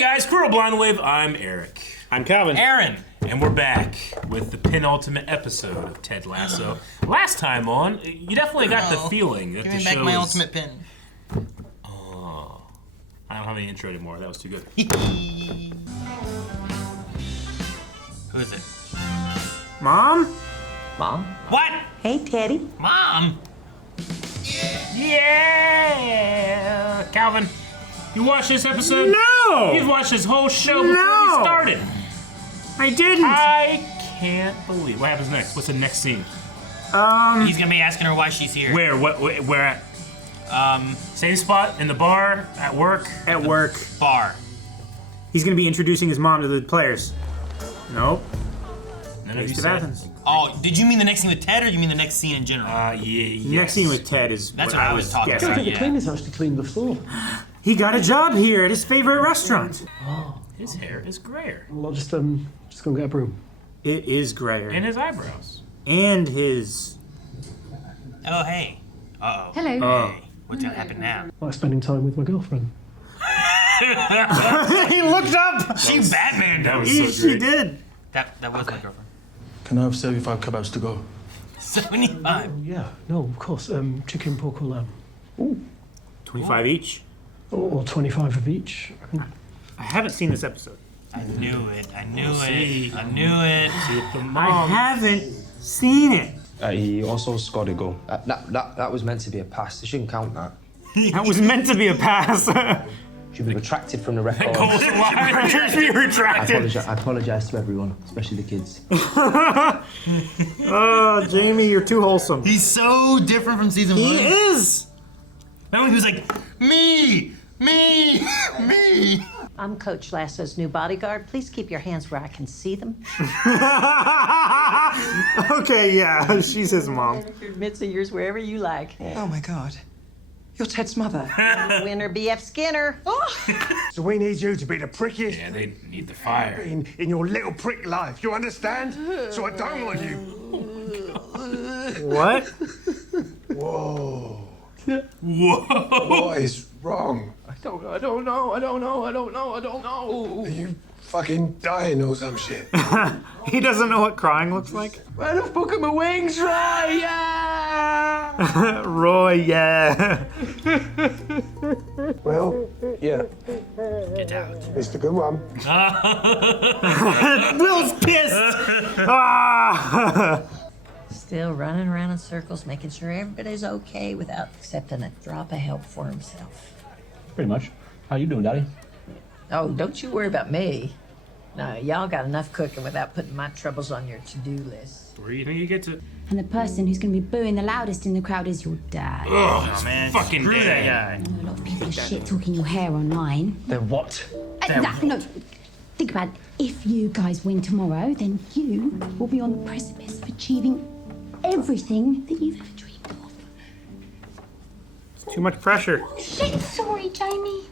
guys, Squirrel Blonde Wave. I'm Eric. I'm Calvin. Aaron. And we're back with the penultimate episode of Ted Lasso. Last time on, you definitely got the feeling that Give the me show back my is... ultimate pin. Oh. I don't have any intro anymore. That was too good. Who is it? Mom? Mom? What? Hey, Teddy. Mom! Yeah! Calvin, you watched this episode? No! You've watched this whole show before No! we started. I didn't. I can't believe. What happens next? What's the next scene? He's gonna be asking her why she's here. Where? Where at? Same spot? In the bar? At work? At work. Bar. He's gonna be introducing his mom to the players. Nope. None of you Taste of said. Athens. Oh, did you mean the next scene with Ted, or you mean the next scene in general? Yeah. Next scene with Ted is That's what I was talking guessing. about. The cleaners actually cleaned the floor. He got a job here at his favorite restaurant. His hair is grayer. Well, I'll just go and get a broom. It is grayer. And his eyebrows. And his... Oh, hey. Uh-oh. Hello. Hey. What's gonna happen now? Like spending time with my girlfriend. He looked up! She Batman. That was She so great. did. That was my girlfriend. Can I have 75 kebabs to go? 75. Yeah, no, of course. Chicken, pork, or lamb. 25 each. Or 25 of each. I haven't seen this episode. I knew it. I knew We'll see. it. I knew it. See if the I mom... haven't seen it. He also scored a goal. That was meant to be a pass. They shouldn't count that. That was meant to be a pass. Should be retracted from the record. Goals alive. Should be retracted. I apologise to everyone, especially the kids. Oh, Jamie, you're too wholesome. He's so different from season one. He is. Remember he was like, me. I'm Coach Lasso's new bodyguard. Please keep your hands where I can see them. Okay, yeah, she's his mom. Your mitts and yours wherever you like. Oh my God. You're Ted's mother. Winner BF Skinner. So we need you to be the prickiest Yeah, they need the fire. in your little prick life. You understand? So I don't want you. What? Whoa. Whoa! What is wrong? I don't know. Are you fucking dying or some shit? He doesn't know what crying looks like? Where the fuck are my wings, Roy? Yeah! Roy, yeah. Well, yeah. Get out. It's the good one. Will's pissed. Ah. Still running around in circles, making sure everybody's okay without accepting a drop of help for himself. Pretty much. How you doing, Daddy? Oh, don't you worry about me. No, y'all got enough cooking without putting my troubles on your to-do list. Where do you think you get to? And the person who's going to be booing the loudest in the crowd is your dad. Oh, Man, fucking screw dad. that guy. A lot of people are shit talking your hair online. Then what? No, think about it. If you guys win tomorrow, then you will be on the precipice of achieving everything that you've ever dreamed of. It's too much pressure. Shit, sorry, Jamie.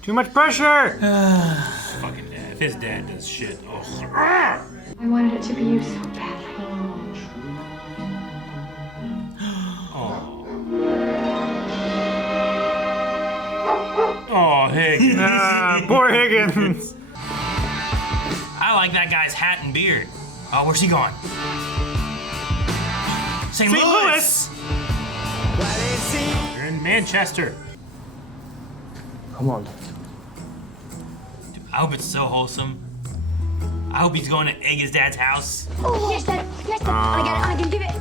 Too much pressure. Fucking dad. If his dad does shit, oh. I wanted it to be you so badly. Oh, Higgins. Poor Higgins. I like that guy's hat and beard. Oh, where's he going? St. Louis. You're in Manchester. Come on. I hope it's so wholesome. I hope he's going to egg his dad's house. Oh, yes, Dad. Yes, Dad. I can give it.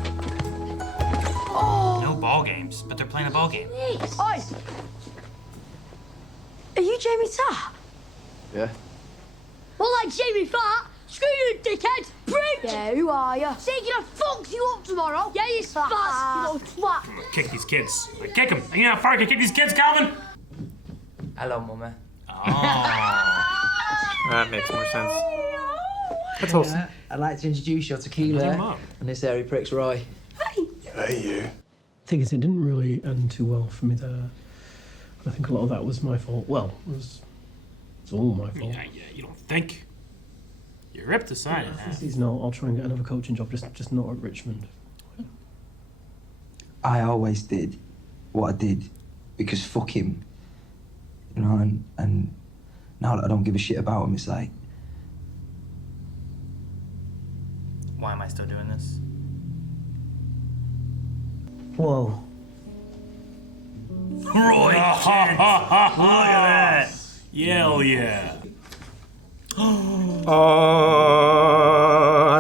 No ball games, but they're playing a ball game. Oi! Are you Jamie Tarr? Yeah. Well, like Jamie Fart. Screw you, dickhead! Brute! Yeah, who are you? So you're gonna fox you up tomorrow? Yeah, you spaz, you little twat. Kick these kids. Kick them. You know how far I can kick these kids, Calvin? Hello, Mummy. That makes more sense. That's wholesome. I'd like to introduce your What's your tequila mom? and this hairy prick's Roy. Hey, you. Thing is, it didn't really end too well for me there. I think a lot of that was my fault. Well, it's all my fault. Yeah, you don't think? You're ripped aside in This that. season, I'll try and get another coaching job, just not at Richmond. I always did what I did because fuck him. You know, and Now that I don't give a shit about him, it's like... Why am I still doing this? Whoa. Roy Kent! Look at that! Hell yeah. Oh,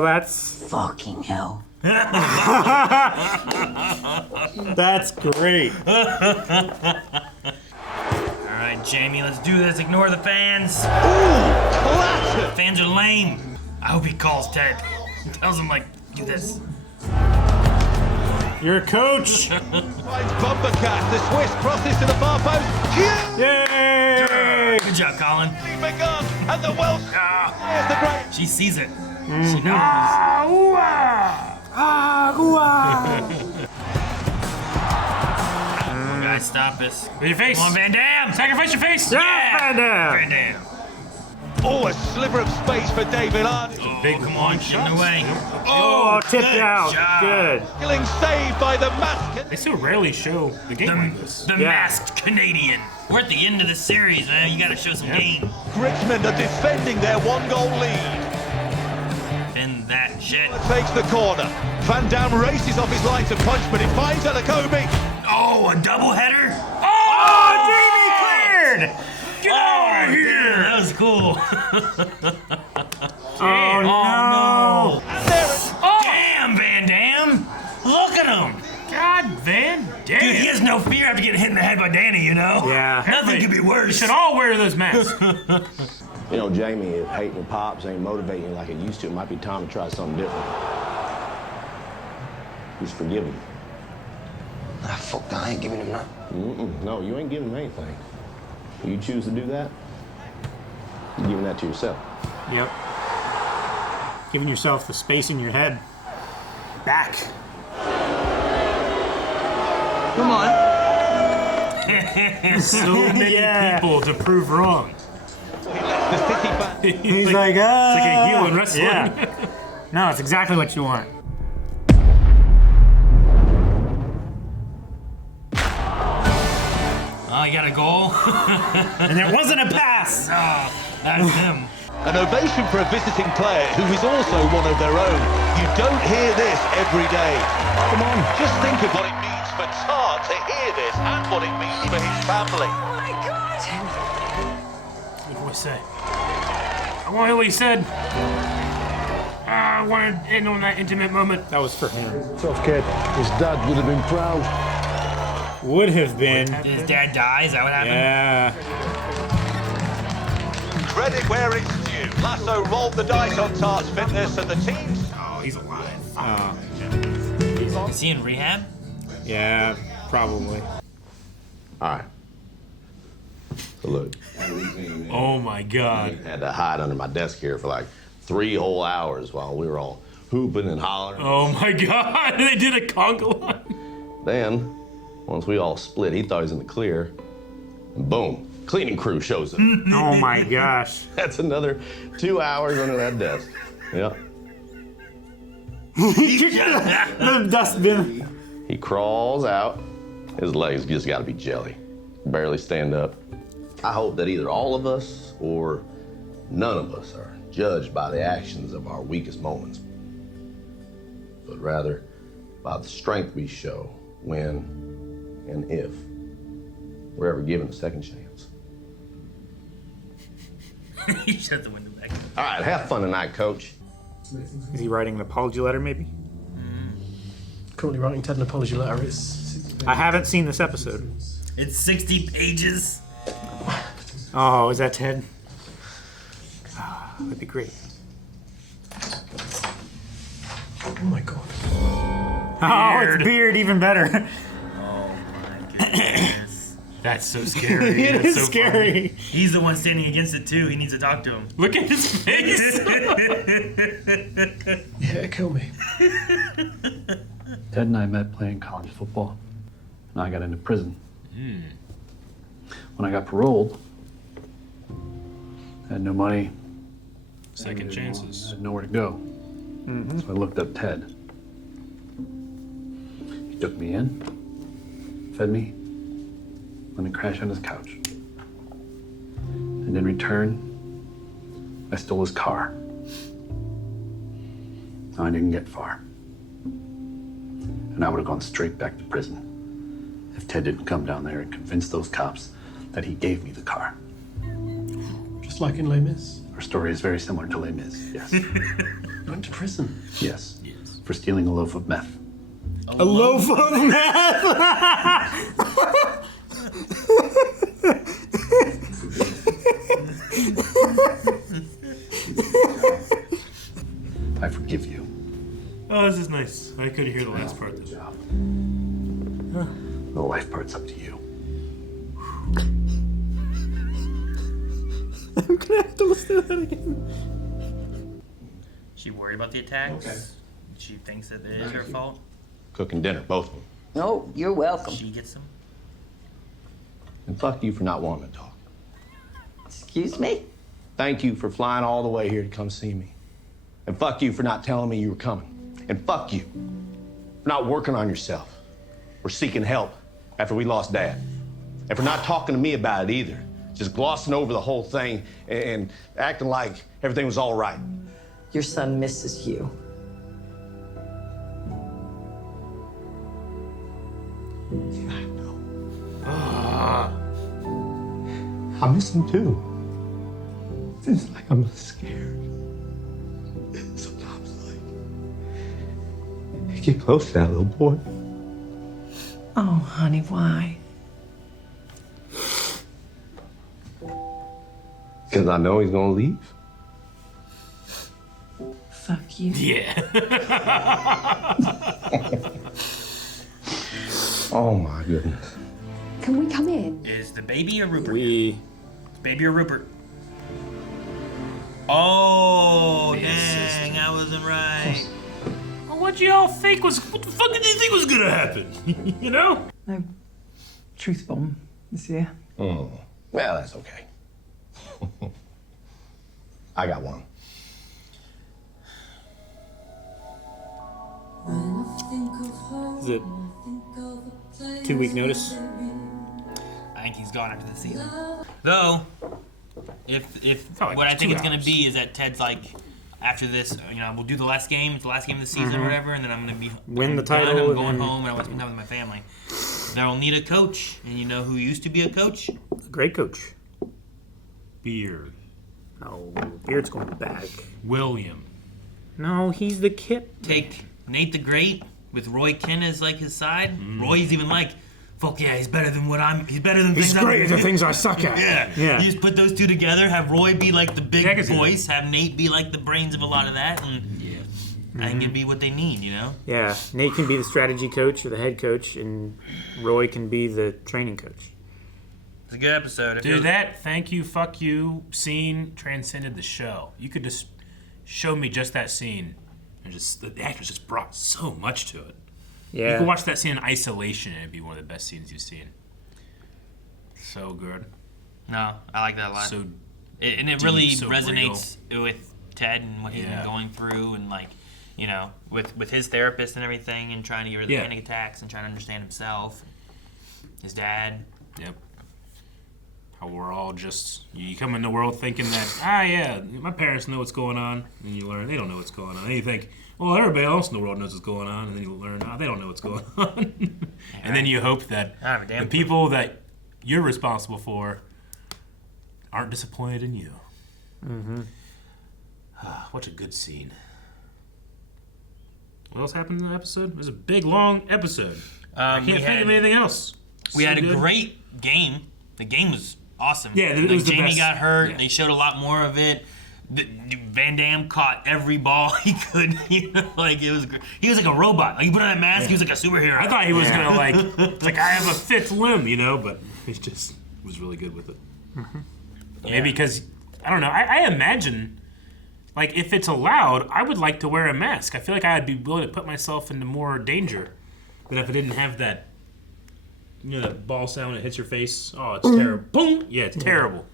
that's Fucking hell. that's great. Alright, Jamie, let's do this. Ignore the fans. Fans are lame. I hope he calls Ted. Tells him, like, do this. You're a coach. Bumper cat. The Swiss crosses to the far post. Yay! Good job, Colin. Begun, and the Welsh. There's the great. She sees it. She knows. Guys, stop this. With your face. Come on, Van Damme. Sacrifice your face. Yeah, Van Damme. Van Damme. Oh, a sliver of space for David Arnott. Big Come on, get in the way. Oh, tipped good out. job. Good. Killing saved by the mask. They so rarely show the game like this. The masked Canadian. We're at the end of the series, man. You gotta show some game. Richmond are defending their 1-goal lead. Defend that shit. Takes the corner. Van Damme races off his line to punch, but it finds Alakobi. Oh, a doubleheader? Oh, Jamie cleared. Get out of here! That was cool. Oh, no. And there it Damn, Van Damme! Look at him! God, Van Damme. Dude, he has no fear after getting hit in the head by Danny, you know? Yeah. Nothing could be worse. We should all wear those masks. You know, Jamie, if hating your pops ain't motivating you like it used to, it might be time to try something different. Just forgive him. Ah, fuck that, I ain't giving him that. No, you ain't giving him anything. You choose to do that, you're giving that to yourself. Yep. Giving yourself the space in your head. Back. Come on. So many people to prove wrong. He's like, ah. It's like a heel in wrestling. Yeah. No, it's exactly what you want. Oh, you got a goal? And there wasn't a pass. Oh, that's him. An ovation for a visiting player who is also one of their own. You don't hear this every day. Come on, just think of what it means for Tar to hear this and what it means for his family. Oh my God! What did he say? I want to hear what he said. I wanted to end on that intimate moment. That was for him. Tough kid. His dad would have been proud. Would have been. Did his dad die? Is that what happened? Yeah. Credit where it's due. Lasso rolled the dice on Tart's fitness and the teams. Oh, he's alive. Oh. Is he in rehab? Yeah, probably. All right. So look, Oh my God. I had to hide under my desk here for like 3 whole hours while we were all hooping and hollering. Oh my God. They did a conga line. Then, once we all split, he thought he was in the clear, and boom, cleaning crew shows up. Oh my gosh. That's another 2 hours under that desk. Yep. The dustbin. He crawls out. His legs just gotta be jelly. Barely stand up. I hope that either all of us or none of us are judged by the actions of our weakest moments, but rather by the strength we show when and if we're ever given a second chance. He shut the window back. All right, have fun tonight, Coach. Is he writing an apology letter, maybe? Currently writing Ted an apology letter. I haven't seen this episode. It's 60 pages. Oh, is that Ted? Ah, that'd be great. Oh my God. Oh, it's Beard, even better. Oh my goodness. That's so scary. It That's is so scary. funny. He's the one standing against it too. He needs to talk to him. Look at his face. Yeah, kill me. Ted and I met playing college football, and I got into prison. When I got paroled, I had no money. Second I chances. had nowhere to go. So I looked up Ted. He took me in, fed me, let me crash on his couch. And And in return, I stole his car. I didn't get far. And I would have gone straight back to prison if Ted didn't come down there and convince those cops that he gave me the car. Just like in Les Mis? Our story is very similar to Les Mis, yes. Went to prison? Yes. For stealing a loaf of meth. A loaf of meth! I forgive you. Oh, this is nice. I couldn't hear the last part. Good job. The life part's up to you. I'm gonna have to listen to that again. She worried about the attacks. Okay. She thinks that it is her fault. Cooking dinner, both of them. No, you're welcome. She gets them. And fuck you for not wanting to talk. Excuse me? Thank you for flying all the way here to come see me. And fuck you for not telling me you were coming. And fuck you for not working on yourself or seeking help after we lost Dad. And for not talking to me about it either. Just glossing over the whole thing and acting like everything was all right. Your son misses you. Yeah, I know. I miss him too. It's like I'm scared. Sometimes, like, get close to that little boy. Oh, honey, why? Because I know he's gonna leave. Fuck you. Yeah. Oh my goodness. Can we come in? Is the baby or Rupert? Baby or Rupert? Oh, dang, I wasn't right. Well, what y'all think was? What the fuck did you think was gonna happen? You know? No truth bomb this year. Well, that's okay. I got one. Is it 2-week notice? I think he's gone after the season. Though, if like what I think 2 it's gonna hours. be is that Ted's like, after this, we'll do the last game. It's the last game of the season or whatever, and then I'm gonna be Win the done, title I'm and going then- home, and I want to spend time with my family. Then I'll need a coach, and you know who used to be a coach? Great coach. Beard. No, Beard's going back. William. No, he's the kid. Take Nate the Great with Roy Keeley as like his side. Roy's even like, fuck yeah, he's better than he's better than He's things great I'm at the things I suck at. Yeah. You just put those two together, have Roy be like the big I can see voice, have Nate be like the brains of a lot of that, and I think it'd be what they need, you know? Yeah, Nate can be the strategy coach or the head coach, and Roy can be the training coach. It's a good episode. Dude, that thank you, fuck you scene transcended the show. You could just show me just that scene, and just the actors just brought so much to it. Yeah. You could watch that scene in isolation, and it'd be one of the best scenes you've seen. So good. No, I like that a lot. So and it deep, really so resonates with Ted and what he's Yeah. been going through, and like, with his therapist and everything, and trying to get rid of the panic attacks and trying to understand himself, his dad. Yep. How we're all just, you come in the world thinking that, my parents know what's going on, and you learn they don't know what's going on. And you think, well, everybody else in the world knows what's going on, and then you learn, they don't know what's going on. And then you hope that the people that you're responsible for aren't disappointed in you. Mm-hmm. What a good scene. What else happened in the episode? It was a big, long episode. I can't think of anything else. We So had a good. great game. The game was awesome. Yeah, it was the Jamie best. got hurt. Yeah. They showed a lot more of it. Van Damme caught every ball he could. Like it was. He was like a robot. Like he put on that mask. He was like a superhero. I thought he was gonna it's like I have a fifth limb, but he just was really good with it. Mm-hmm. Maybe because I don't know. I imagine, like if it's allowed, I would like to wear a mask. I feel like I'd be willing to put myself into more danger than if I didn't have that. That ball sound when it hits your face. Oh, it's terrible. Boom. Yeah, it's terrible.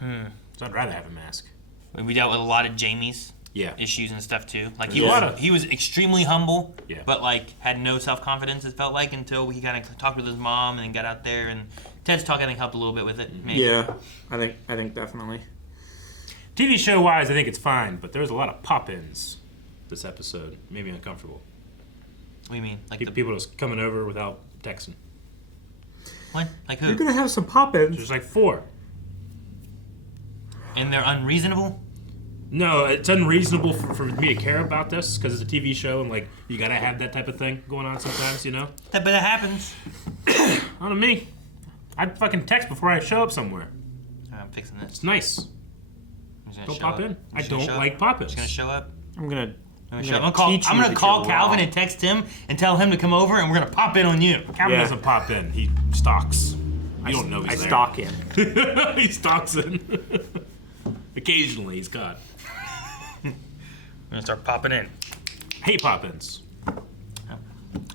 So I'd rather have a mask. We dealt with a lot of Jamie's Yeah. issues and stuff too. Like Yeah. he was extremely humble, Yeah. but like had no self-confidence. It felt like until he kind of talked with his mom and then got out there and Ted's talk, I think, helped a little bit with it. Maybe. Yeah, I think definitely. TV show wise, I think it's fine, but there's a lot of pop-ins this episode. Made me uncomfortable. What do you mean? Like people just coming over without texting. What? Like who? You're gonna have some pop-ins. There's like 4. And they're unreasonable? No, it's unreasonable for me to care about this because it's a TV show and like you gotta have that type of thing going on sometimes, you know? But that happens. Not to me. I'd fucking text before I show up somewhere. I'm fixing this. It's nice. Don't pop in. I don't like pop-ins. Just gonna show up. I'm gonna call Calvin and text him and tell him to come over, and we're gonna pop in on you. Calvin doesn't pop in. He stalks. You don't know he's there. I stalk him. He stalks in. Occasionally, he's caught. I'm gonna start popping in. Hate pop-ins.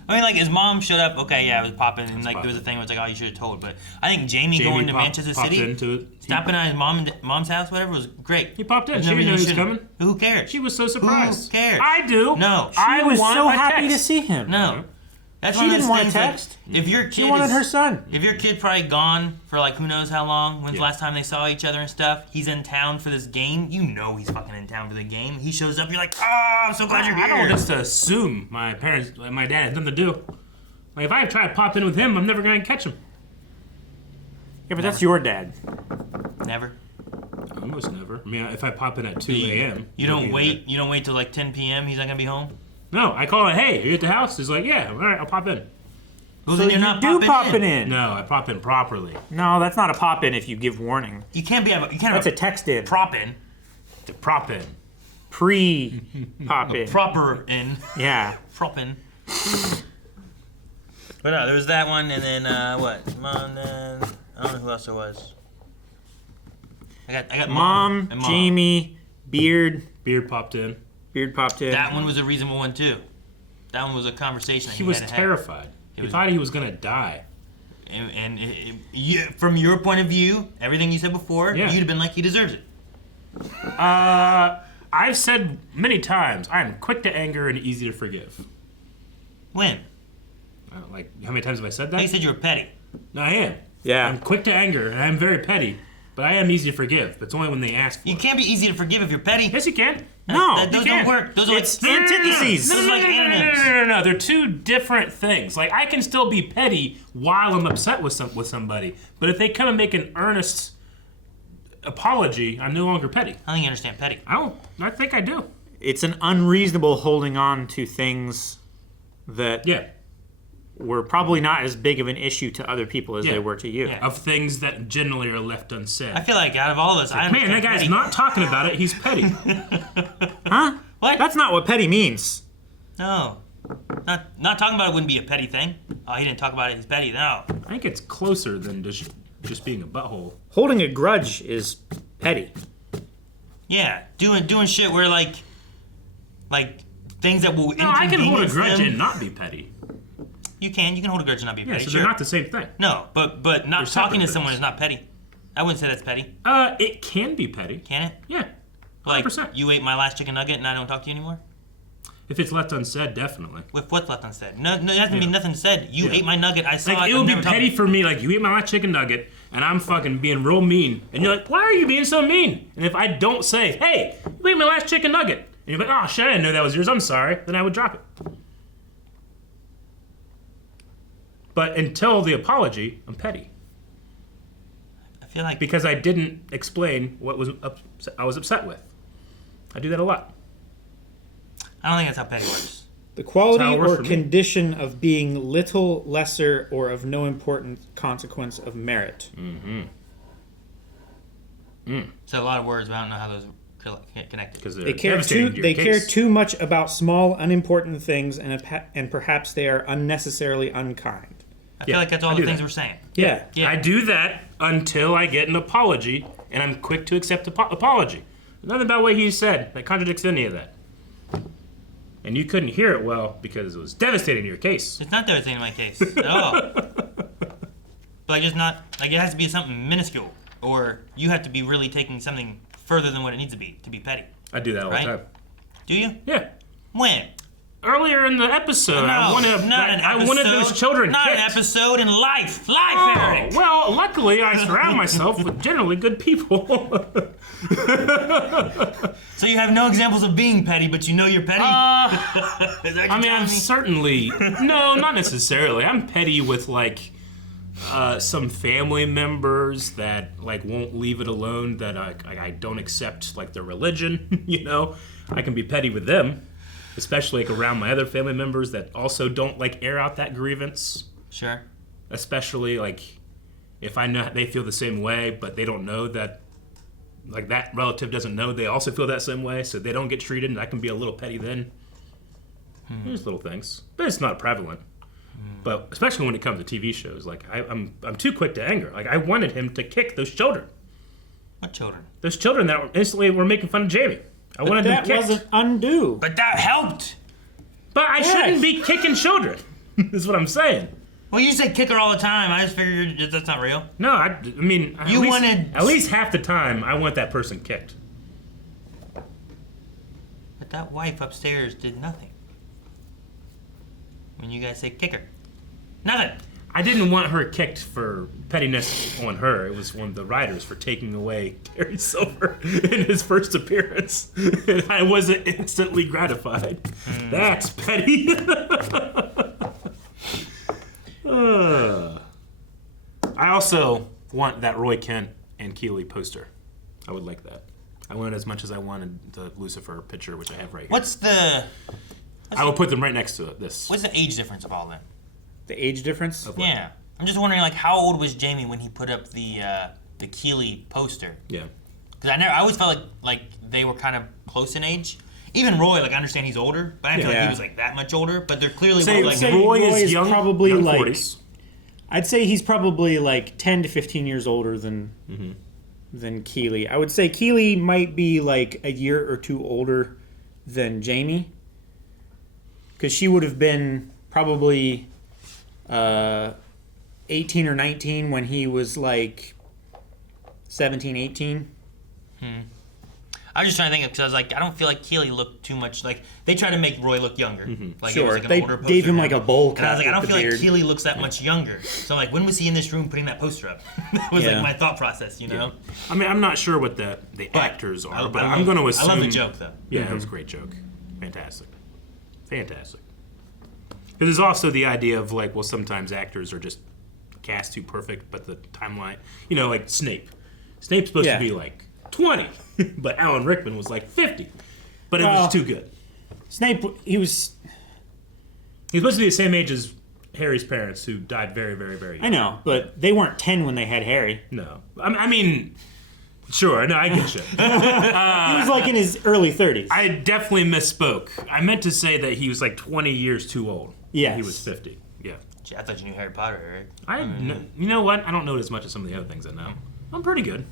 I mean, like, his mom showed up. Okay, yeah, it was popping, and like there was a thing where it's like, oh, you should have told. But I think Jamie going to Manchester City, stopping at his mom's house, whatever, was great. He popped in. She didn't know he was coming. Who cares? She was so surprised. Who cares? I do. No, I was so happy to see him. No. That's she didn't want to text. Like, if your kid she wanted her son. If your kid probably gone for like who knows how long, when's the last time they saw each other and stuff, he's in town for this game, you know he's fucking in town for the game. He shows up, you're like, oh, I'm so glad you're here. I don't just assume my parents, my dad has nothing to do. Like if I try to pop in with him, I'm never going to catch him. Yeah, but that's your dad. Never. Almost never. I mean, if I pop in at 2 a.m. You don't wait till like 10 p.m. He's not going to be home? No, I call it, hey, you at the house? He's like, yeah, all right, I'll pop in. Well, so then you're not popping in. No, I pop in properly. No, that's not a pop in if you give warning. You can't be. That's a text in. Prop in. To prop in. Pre pop in. Proper in. Yeah. Prop in. But no, there was that one, and then what? Mom, then I don't know who else there was. I got Mom, and Jamie, Beard. Beard popped in. That one was a reasonable one too. That one was a conversation. That he was terrified. He thought he was gonna die. And from your point of view, everything you said before, you'd have been like, he deserves it. I've said many times, I am quick to anger and easy to forgive. When? Like, how many times have I said that? You said you were petty. No, I am. Yeah. I'm quick to anger, and I'm very petty, but I am easy to forgive. But it's only when they ask for it. You can't be easy to forgive if you're petty. Yes, you can. Those don't work. Those are it's antitheses. Those are like antonyms. No. They're two different things. Like, I can still be petty while I'm upset with somebody. But if they come and make an earnest apology, I'm no longer petty. I think you understand petty. I think I do. It's an unreasonable holding on to things that were probably not as big of an issue to other people as they were to you. Yeah. Of things that generally are left unsaid. I feel like out of all this, man, that guy's not talking about it. He's petty. Huh? What? That's not what petty means. No. Not talking about it wouldn't be a petty thing. Oh, he didn't talk about it. He's petty. No. I think it's closer than just being a butthole. Holding a grudge is petty. Yeah, doing shit where like things that will inconvenience them. I can hold a grudge and not be petty. You can hold a grudge and not be petty. So they're not the same thing. No, but not talking to someone is not petty. I wouldn't say that's petty. It can be petty. Can it? Yeah. 100%. Like, you ate my last chicken nugget and I don't talk to you anymore? If it's left unsaid, definitely. With what's left unsaid? No, there hasn't been nothing said. You ate my nugget, I saw it. It would be petty for me, like, you ate my last chicken nugget, and I'm fucking being real mean. And you're like, why are you being so mean? And if I don't say, hey, you ate my last chicken nugget, and you're like, oh shit, I didn't know that was yours, I'm sorry, then I would drop it. But until the apology, I'm petty. I feel like... Because I didn't explain what I was upset with. I do that a lot. I don't think that's how petty works. The quality or condition of being little, lesser, or of no important consequence of merit. So a lot of words, but I don't know how those connected. Because they care too much about small, unimportant things, and perhaps they are unnecessarily unkind. I feel like that's all the things we're saying. Yeah. I do that until I get an apology, and I'm quick to accept the apology. There's nothing about what he said that contradicts any of that. And you couldn't hear it well because it was devastating in your case. It's not devastating in my case at all. But like, just not, like, it has to be something minuscule, or you have to be really taking something further than what it needs to be petty. I do that all the time. Do you? Yeah. When? earlier in the episode, No, I wanted those children Not kicked. an episode in life. Life, Eric. Well, luckily I surround myself with generally good people. So you have no examples of being petty, but you know you're petty? I'm certainly... No, not necessarily. I'm petty with, like, some family members that, like, won't leave it alone, that I don't accept, like, their religion, you know? I can be petty with them, especially, like, around my other family members that also don't, like, air out that grievance. Sure. Especially, like, if I know they feel the same way, but they don't know that, like, that relative doesn't know they also feel that same way, so they don't get treated, and I can be a little petty then. There's little things, but it's not prevalent. But especially when it comes to TV shows, like, I'm too quick to anger. Like, I wanted him to kick those children. What children? Those children that instantly were making fun of Jamie. I wanted them kicked. That wasn't undue. But that helped. But I shouldn't be kicking children, is what I'm saying. Well, you say kick her all the time. I just figured that's not real. No, I mean... At least half the time, I want that person kicked. But that wife upstairs did nothing. When you guys say kick her. Nothing. I didn't want her kicked for pettiness on her. It was one of the writers for taking away Gary Silver in his first appearance. And I wasn't instantly gratified. That's petty. I also want that Roy Kent and Keeley poster. I would like that. I want it as much as I wanted the Lucifer picture, which I have right here. I will put them right next to this. What's the age difference of all that? The age difference? Yeah. I'm just wondering, like, how old was Jamie when he put up the Keeley poster? Yeah. Because I always felt like they were kind of close in age. Even Roy, like, I understand he's older, but I feel like he was, like, that much older. But they're clearly Roy is young, probably young like 40s. I'd say he's probably like 10 to 15 years older than Keeley. I would say Keeley might be like a year or two older than Jamie, because she would have been probably 18 or 19 when he was like 17, 18. I was just trying to think, because I don't feel like Keeley looked too much like... They tried to make Roy look younger. Like Sure, it was like an they older poster gave him now. like a bowl cut. And I was like, I don't with feel the like beard. Keeley looks that much younger. So like, when was he in this room putting that poster up? That was like my thought process, you know? I mean, I'm not sure what the actors are, but I'm love- going to assume... I love the joke, though. Yeah, it was a great joke. Fantastic. Fantastic. Because there's also the idea of, like, well, sometimes actors are just cast too perfect, but the timeline... You know, like Snape. Snape's supposed to be, like, 20, but Alan Rickman was, like, 50. But it was too good. Snape, he was supposed to be the same age as Harry's parents, who died very, very, very young. I know, but they weren't 10 when they had Harry. No. I mean... Sure, no, I get you. He was like in his early 30s. I definitely misspoke. I meant to say that he was like 20 years too old. Yes. He was 50. Yeah. Gee, I thought you knew Harry Potter, Eric. You know what? I don't know it as much as some of the other things I know. I'm pretty good.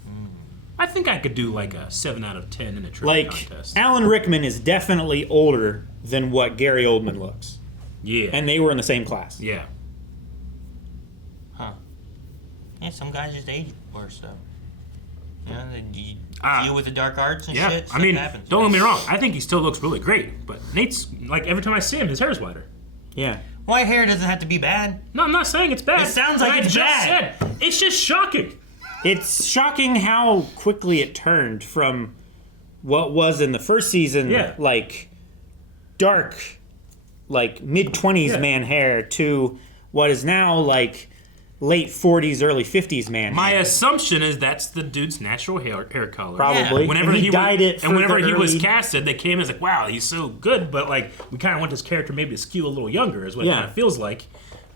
I think I could do like a 7 out of 10 in a trivia contest. Alan Rickman is definitely older than what Gary Oldman looks. Yeah. And they were in the same class. Yeah. Huh. Yeah, some guys just age worse, though. You know, they deal with the dark arts and shit. I mean, happens. don't get me wrong. I think he still looks really great. But Nate's, like, every time I see him, his hair's whiter. Yeah. White hair doesn't have to be bad. No, I'm not saying it's bad. It sounds like it's bad. Said, it's just shocking. It's shocking how quickly it turned from what was in the first season, like, dark, like, mid-20s man hair to what is now, like, late 40s, early 50s man. My assumption is that's the dude's natural hair color. Probably. Yeah. Whenever and he dyed it for and whenever the he was early- casted, they came as like, wow, he's so good, but like we kind of want this character maybe to skew a little younger, is what it kind of feels like.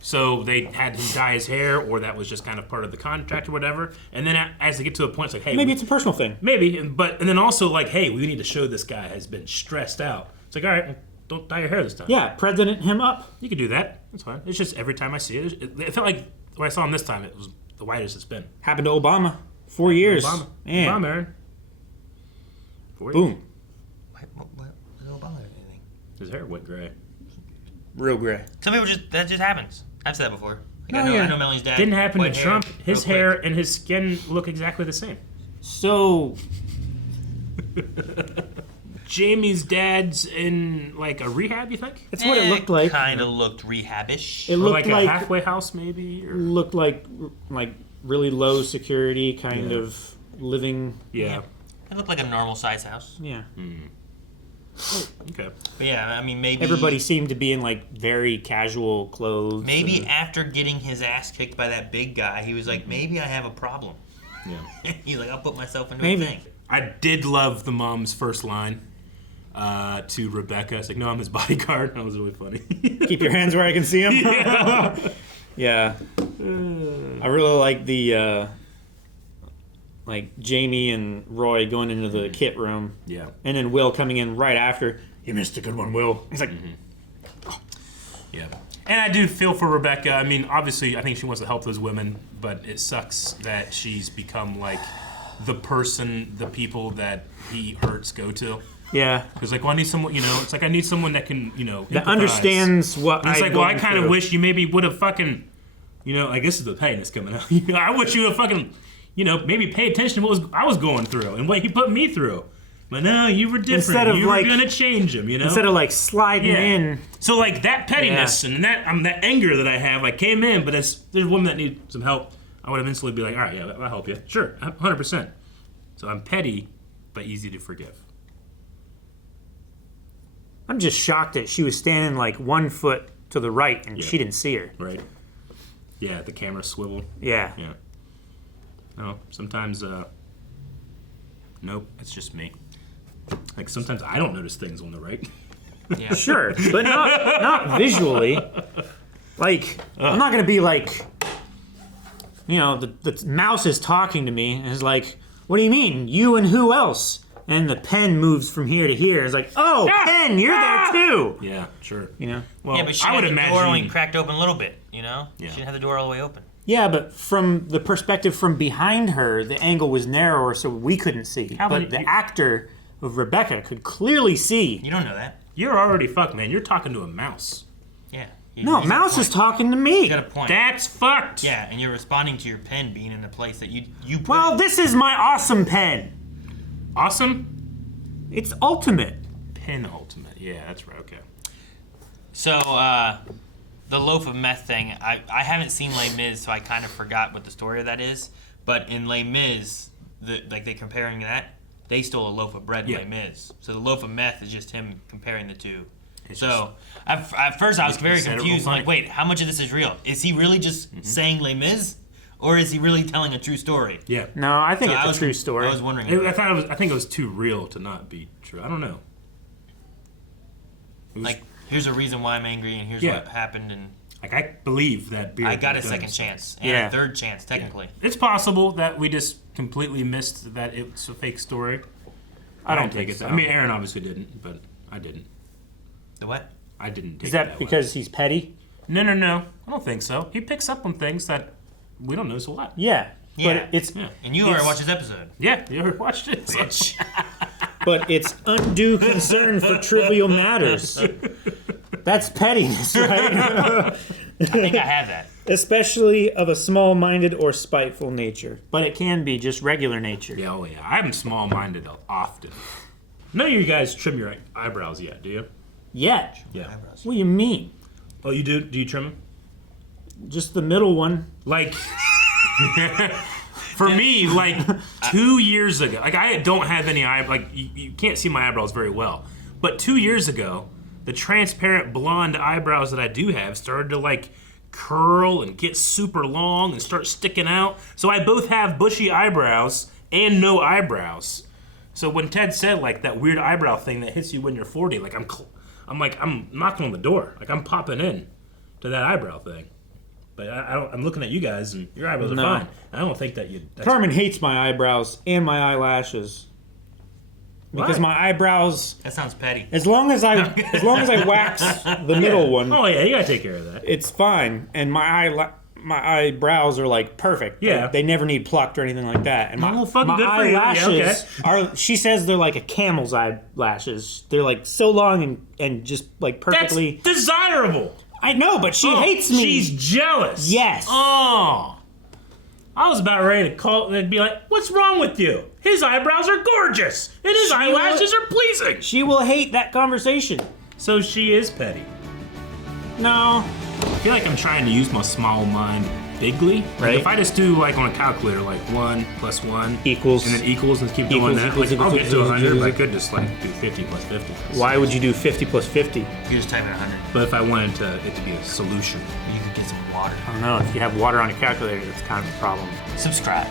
So they had him dye his hair, or that was just kind of part of the contract or whatever. And then as they get to a point, it's like, hey, maybe it's a personal thing. Maybe, and then also like, hey, we need to show this guy has been stressed out. It's like, all right, well, don't dye your hair this time. Yeah, president him up. You could do that. That's fine. It's just every time I see it, it felt like when I saw him this time, it was the whitest it's been. Happened to Obama. 4 years. Obama, Aaron. 4 years. Boom. What does Obama do anything? His hair went gray. Real gray. Some people that just happens. I've said that before. Like, Oh, I know Melanie's dad. Didn't happen to white hair, Trump. His real hair quick. and his skin look exactly the same. So, Jamie's dad's in like a rehab, you think? It's what it looked like. Kind of looked rehab-ish. It looked like a halfway house, maybe? Or? Looked like really low security kind of living. Yeah. It looked like a normal size house. Yeah. Okay. But yeah, I mean, maybe... Everybody seemed to be in, like, very casual clothes. Maybe after getting his ass kicked by that big guy, he was like, maybe I have a problem. Yeah. He's like, I'll put myself into Maybe. a thing. I did love the mom's first line to Rebecca. It's like, no, I'm his bodyguard. That was really funny. Keep your hands where I can see them. Yeah. I really like the... like Jamie and Roy going into the kit room. Yeah. And then Will coming in right after. You missed a good one, Will. He's like... Yeah. And I do feel for Rebecca. I mean, obviously, I think she wants to help those women, but it sucks that she's become like the person, the people that he hurts go to. Yeah. Because like, well, I need someone, it's like I need someone that can, that understands what and it's like, well, I kind of wish you maybe would have fucking, I guess the pain is coming out. I wish you would have fucking, maybe pay attention to what I was going through and what he put me through. But no, you were different. Instead of you like, were gonna change him, Instead of like sliding in. So like that pettiness and that anger that I have, like came in. But as there's a woman that needs some help, I would eventually be like, all right, yeah, I'll help you. Sure, 100%. So I'm petty, but easy to forgive. I'm just shocked that she was standing like 1 foot to the right and she didn't see her. Right. Yeah, the camera swiveled. Yeah. Yeah. No, sometimes, nope, it's just me. Like sometimes I don't notice things on the right. Yeah. Sure, but not visually. Like, I'm not gonna be like, the mouse is talking to me and is like, what do you mean? You and who else? And the pen moves from here to here. It's like, oh, Pen, you're there too. Yeah, sure. Well, yeah, but she had the door only cracked open a little bit, Yeah. She didn't have the door all the way open. Yeah, but from the perspective from behind her, the angle was narrower, so we couldn't see. But the actor of Rebecca could clearly see. You don't know that. You're already fucked, man. You're talking to a mouse. Yeah. No, Mouse is talking to me. You got a point. That's fucked. Yeah, and you're responding to your pen being in a place that you put Well, this is my awesome pen. Awesome? It's ultimate. Pen ultimate. Yeah, that's right. Okay. So, the Loaf of Meth thing, I haven't seen Les Mis, so I kind of forgot what the story of that is. But in Les Mis, they're comparing that, they stole a loaf of bread in Les Mis. So the Loaf of Meth is just him comparing the two. At first I was very confused. Like, wait, how much of this is real? Is he really just saying Les Mis? Or is he really telling a true story? Yeah. No, I think it's a true story. I was wondering. I think it was too real to not be true. I don't know. Like, here's a reason why I'm angry, and here's what happened, and like I believe that beer. I got a second chance and a third chance, technically. Yeah. It's possible that we just completely missed that it's a fake story. I don't take it. So. I mean, Aaron obviously didn't, but I didn't. The what? I didn't. Take Is that it because he's petty? No. I don't think so. He picks up on things that we don't notice a lot. Yeah. But it's and you already watched this episode. Yeah, you already watched it. Bitch. But it's undue concern for trivial matters. That's pettiness, right? I think I have that. Especially of a small-minded or spiteful nature. But it can be just regular nature. Yeah, oh yeah. I'm small-minded often. None of you guys trim your eyebrows yet, do you? Yet? Yeah. Eyebrows. What do you mean? Oh, you do? Do you trim them? Just the middle one. Like... For me, like 2 years ago, like I don't have any you can't see my eyebrows very well. But 2 years ago, the transparent blonde eyebrows that I do have started to like curl and get super long and start sticking out. So I both have bushy eyebrows and no eyebrows. So when Ted said like that weird eyebrow thing that hits you when you're 40, like I'm knocking on the door, like I'm popping in to that eyebrow thing. But I'm looking at you guys, and your eyebrows are fine. I don't think that you... Carmen hates my eyebrows and my eyelashes. Because my eyebrows... That sounds petty. As long as I wax the middle one... Oh, yeah, you gotta take care of that. It's fine. And my eyebrows are, like, perfect. Yeah. They never need plucked or anything like that. And my eyelashes are... She says they're like a camel's eyelashes. They're, like, so long and just, like, perfectly... That's desirable! I know, but she hates me. She's jealous. Yes. Oh. I was about ready to call and be like, what's wrong with you? His eyebrows are gorgeous, and his eyelashes are pleasing. She will hate that conversation. So she is petty. No. I feel like I'm trying to use my small mind bigly. Like Right. if I just do like on a calculator, like 1 + 1 equals, and then equals and keep equals, doing that, equals, like I'll equals, get to equals, 100, equals, but I could just like do 50 + 50. Why would you do 50 + 50? You just type in 100. But if I wanted it to be a solution. You could get some water. I don't know. If you have water on your calculator, that's kind of a problem. Subscribe.